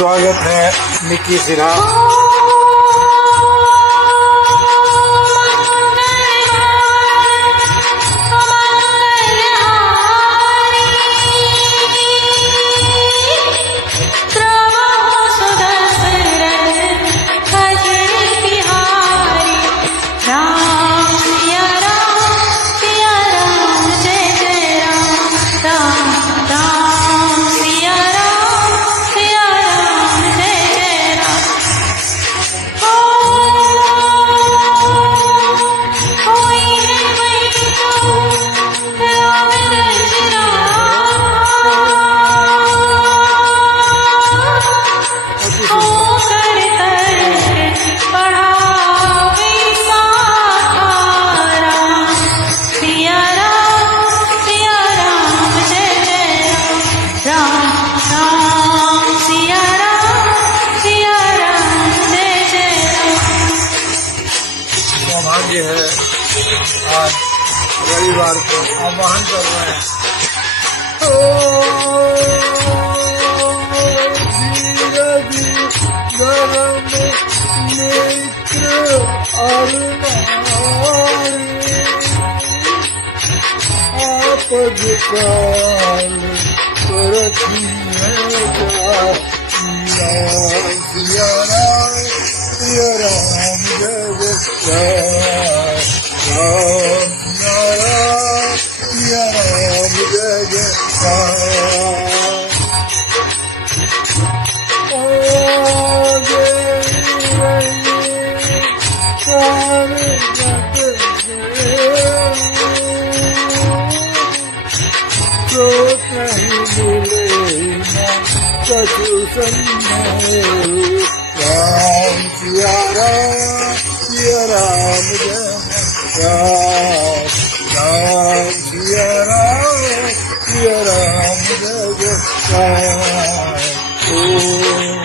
स्वागत है निकी सिन्हा। सौभाग्य है आज रविवार को आह्वान कर रहे हैं। आपद काल करती है सिया राम जय कछु राम सिया राम सिया राम जय राम सिया राम जय जय